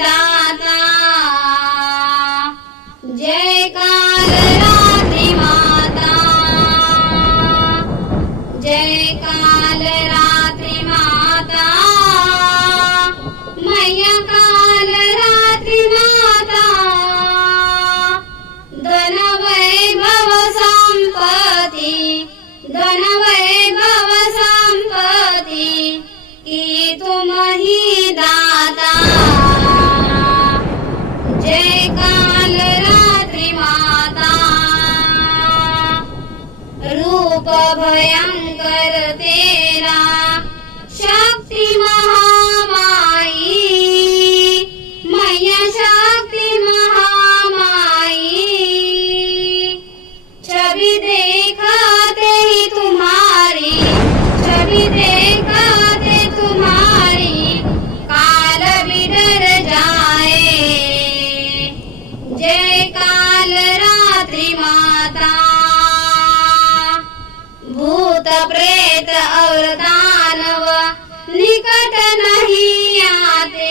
दाता जय काल रात्री माता जय काल रात्री माता मैया काल रात्री माता धन वैभव संपत्ती धन वैभव संपत्ती की तुम ही दाता जय काल रात्री माता रूप भयंकर तेरा शक्ति महामाई मैया शक्ति महामाई छवि देखते ही तुम्हारी छवि देखते तुम्हारी काल भी डर जाए जय काल रात्रि माता भूत प्रेत और दानव निकट नहीं आते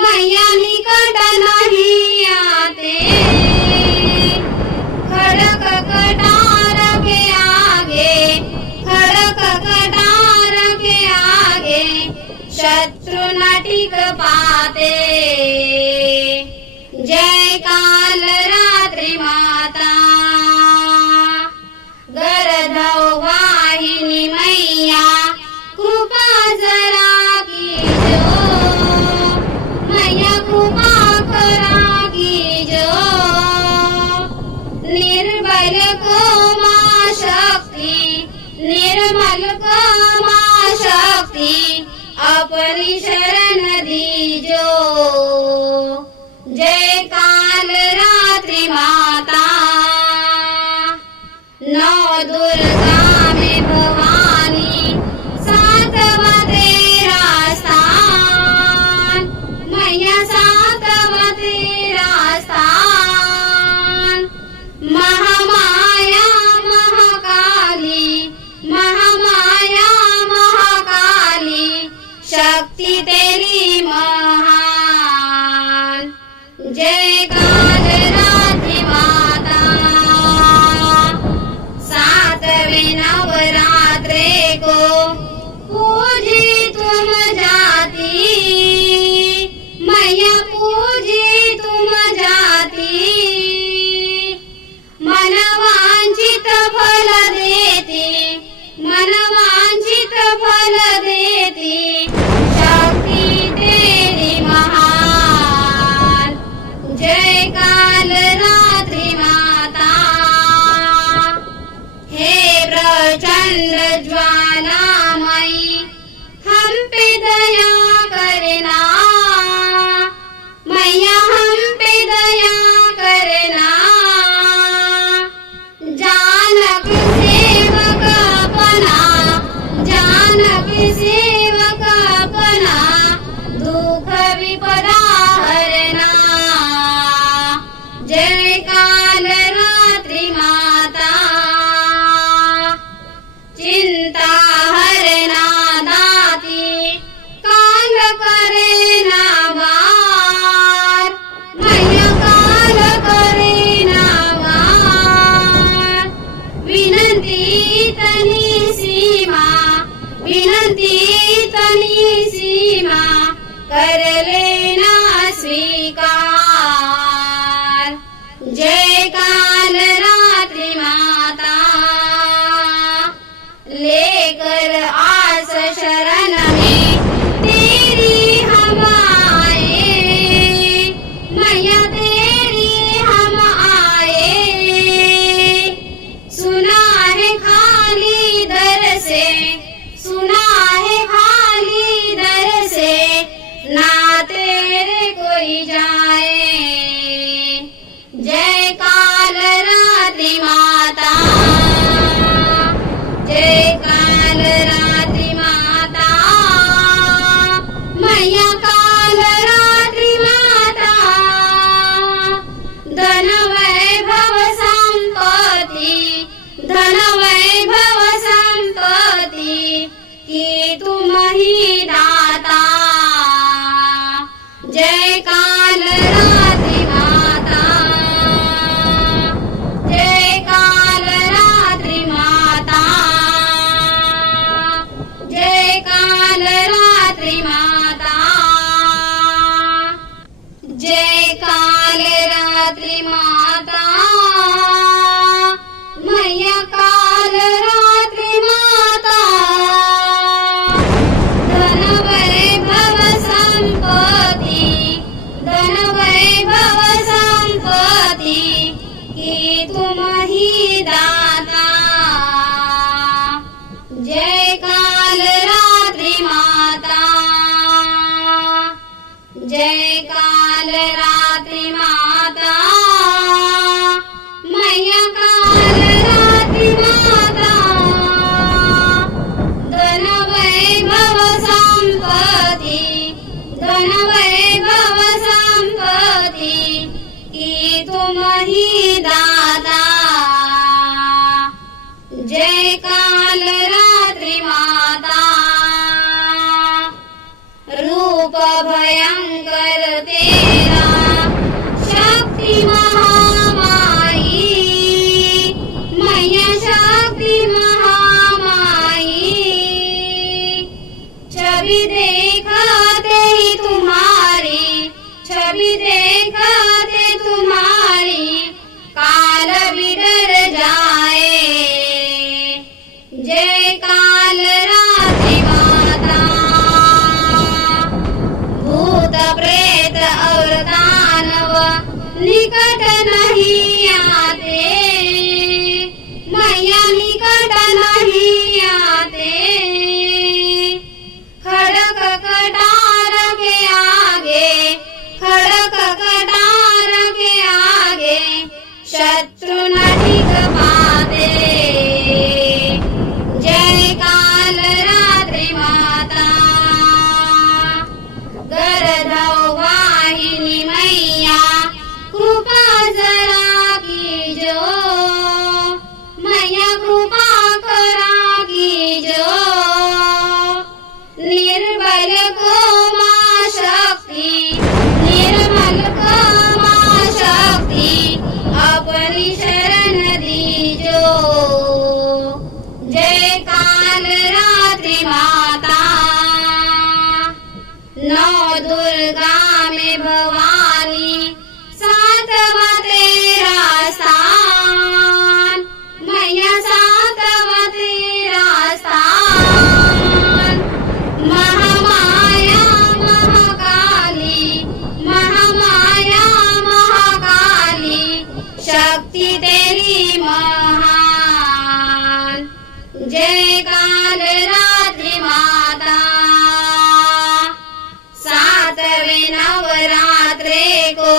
मैया निकट नहीं आते खड़क कटार के आगे खड़क कटार के आगे शत्रु न टिक पाते जय काल रात्रि माता गरधव वाहिनी मैया कृपा जरा कीजो मैया कृपा करा कीजो निर्बल को मां शक्ति निर्मल को मां शक्ति अपनी शरण दीजो जय काल रात्रि माता नौ दुर्गा में भवानी सातवा तेरा स्थान मैया सातवा तेरा स्थान महामाया महाकाली महामाया महाकाली शक्ति तेरी महान जय काल रात्रि माता सातवें नवरात्रे को पूजी तुम जाती मैया पूजी तुम जाती मनवांछित फल देती मनवांछित फल देती शक्ति तेरी महान जय काल रात्रि माता हे प्रचंड ज्वालामयी हम पे दया करना मैया हम पे दया करना जानक सेवक अपना जानक सेवक अपना दुख विपदा हरना जय काल रात्रि माता चिंता हरना दाती काल करे ना वार मैया काल करे ना वार विनंती तनी सीमा विनंती तनी सीमा कर लेना स्वीकार जय काल रात्रि माता लेकर आस शरण में तेरी हम आए मैया तेरी हम आए सुना है खाली दर से सुना है खाली दर से ना तेरे कोई जाए जय काल रात्रि माता जय काल रात्रि माता मैया काल रात्रि माता धन वैभव संपत्ति धन वैभव संपत्ति की तुम ही दाता जय काल रात्रि माता, जय काल रात्रि माता, मैया काल रात्रि माता, धन वैभव संपत्ति, धन वैभव संपत्ति की तुम ही दाता, जय काल रात्रि माता, रूप भयंकर तेरा, शक्ति महामाई, मैया शक्ति महामाई, छवि देखते ही तुम्हारी, छवि देखते तुम्हारी, काल भी डर जाए, जय काल रात्रि माता, भूत प्रेत और दानव निकट नहीं आते, मैया निकट नहीं आते, खड़क कटार के आगे, खड़क कटार के आगे, शत्रु न टिक पाते, जय काल रात्रि माता, गर्दौ वाहिनी मैया, कृपा जरा कीजो, मैया कृपा करा कीजो, निर्बल को मां शक्ति, निर्मल को मां शक्ति, अपनी शरण दीजो, जय काल रात्रि माता, नौ दुर्गा में भवानी, सातवा तेरा स्थान, मैया सातवा तेरा स्थान, महामाया महाकाली, महामाया महाकाली, शक्ति तेरी महान, जय काल रात्रि माता, सातवें नवरात्रे को